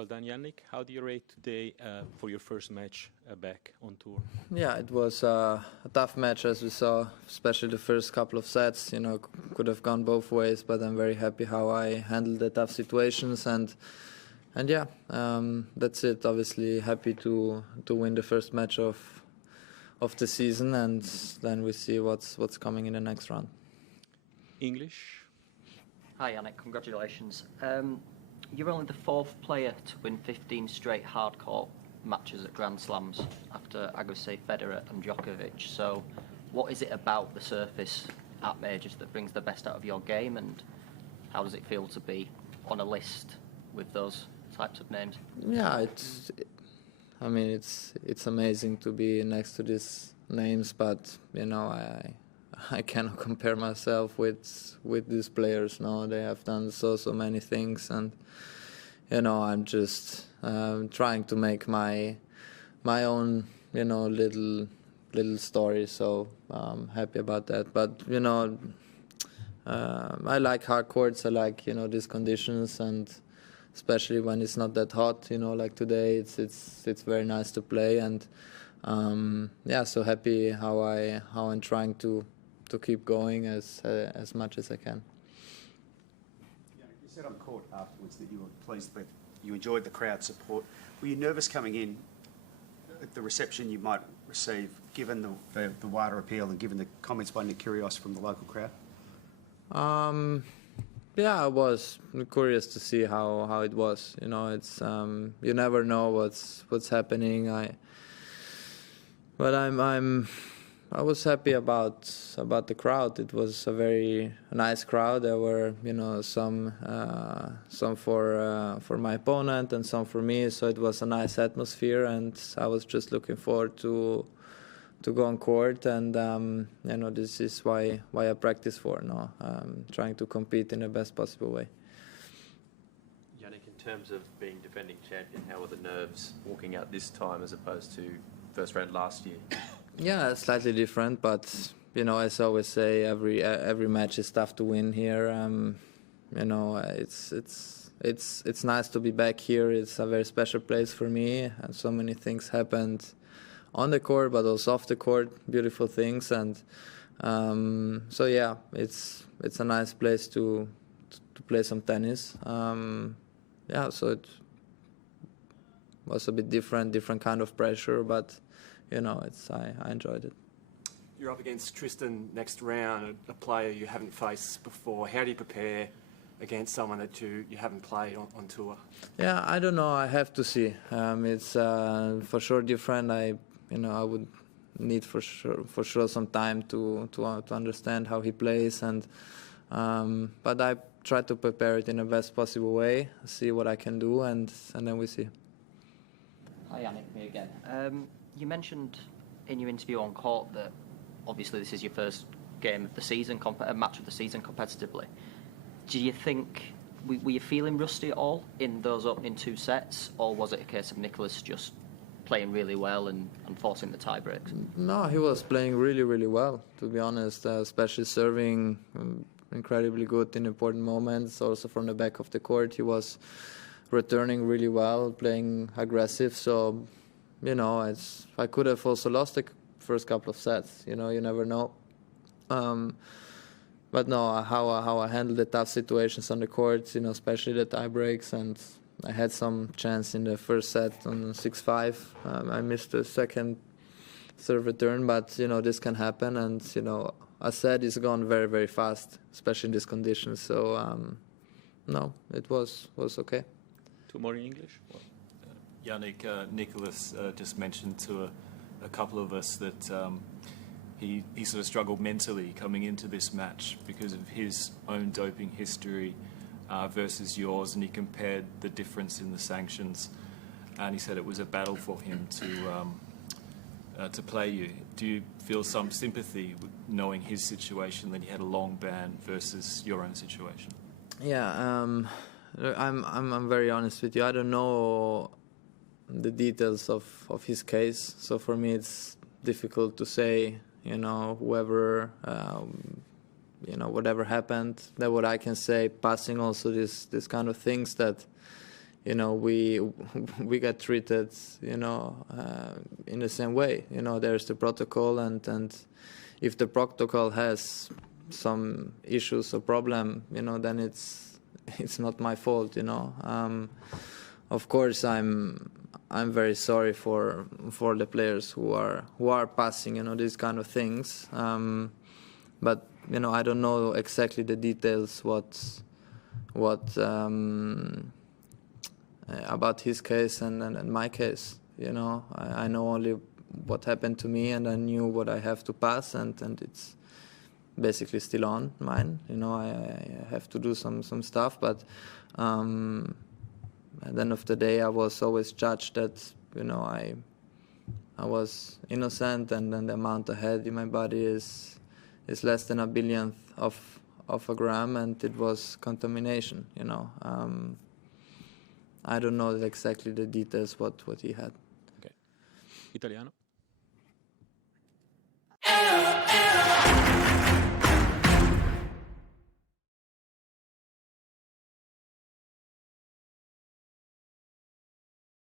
Well done, Jannik. How do you rate today for your first match back on tour? Yeah, it was a tough match, as we saw, especially the first couple of sets. You know, could have gone both ways, but I'm very happy how I handled the tough situations, and yeah, that's it. Obviously, happy to win the first match of the season, and then we see what's coming in the next round. English. Hi, Jannik. Congratulations. You're only the fourth player to win 15 straight hardcourt matches at Grand Slams after Agassi, Federer and Djokovic. So what is it about the surface at majors that brings the best out of your game, and how does it feel to be on a list with those types of names? Yeah, it's amazing to be next to these names, but you know, I cannot compare myself with these players. No, they have done so many things, and you know, I'm just trying to make my own, you know, little story. So I'm happy about that. But you know, I like hard courts. I like, you know, these conditions, and especially when it's not that hot. You know, like today, it's very nice to play, and yeah, so happy how I'm trying to keep going as much as I can. You said on court afterwards that you were pleased, but you enjoyed the crowd support. Were you nervous coming in at the reception you might receive, given the wider appeal and given the comments by Nick Kyrgios from the local crowd? Yeah, I was curious to see how it was. You know, it's you never know what's happening. I was happy about the crowd. It was a very nice crowd. There were, you know, some for my opponent and some for me. So it was a nice atmosphere, and I was just looking forward to go on court. And you know, this is why I practice for now, trying to compete in the best possible way. Jannik, in terms of being defending champion, how were the nerves walking out this time as opposed to first round last year? Yeah, slightly different, but you know, as I always say, every match is tough to win here. You know, it's nice to be back here. It's a very special place for me, and so many things happened on the court, but also off the court. Beautiful things, and so yeah, it's a nice place to play some tennis. Yeah, so it was a bit different kind of pressure, but you know, I enjoyed it. You're up against Tristan next round, a player you haven't faced before. How do you prepare against someone that you haven't played on tour? Yeah, I don't know. I have to see. It's for sure different. I would need for sure some time to understand how he plays, and but I try to prepare it in the best possible way, see what I can do, and then we see. Hi, Jannik, me again. You mentioned in your interview on court that obviously this is your first game of the season, match of the season competitively. Do you think, were you feeling rusty at all in those opening two sets, or was it a case of Nicolas just playing really well and forcing the tie breaks? No, he was playing really well, to be honest, especially serving incredibly good in important moments. Also from the back of the court, he was returning really well, playing aggressive. So, you know, I could have also lost the first couple of sets. You know, you never know. But no, how I handled the tough situations on the court, you know, especially the tie breaks, and I had some chance in the first set on 6-5. I missed the second serve return, but you know, this can happen, and you know, a set is gone very fast, especially in these conditions. So no, it was okay. Two more in English. Well, Jannik, Nicolas just mentioned to a couple of us that he sort of struggled mentally coming into this match because of his own doping history versus yours, and he compared the difference in the sanctions, and he said it was a battle for him to play you. Do you feel some sympathy with knowing his situation, that he had a long ban versus your own situation? Yeah, I'm very honest with you. I don't know the details of his case, so for me it's difficult to say, you know, whoever, you know, whatever happened. That what I can say, passing also this kind of things, that, you know, we get treated, you know, in the same way. You know, there's the protocol, and if the protocol has some issues or problem, you know, then it's not my fault. You know, of course I'm very sorry for the players who are passing, you know, these kind of things. But you know, I don't know exactly the details what about his case and my case. You know, I know only what happened to me, and I knew what I have to pass, and it's basically still on mine. You know, I have to do some stuff, but at the end of the day, I was always judged that, you know, I was innocent, and then the amount I had in my body is less than a billionth of a gram, and it was contamination. You know, I don't know exactly the details what he had. Okay. Italiano.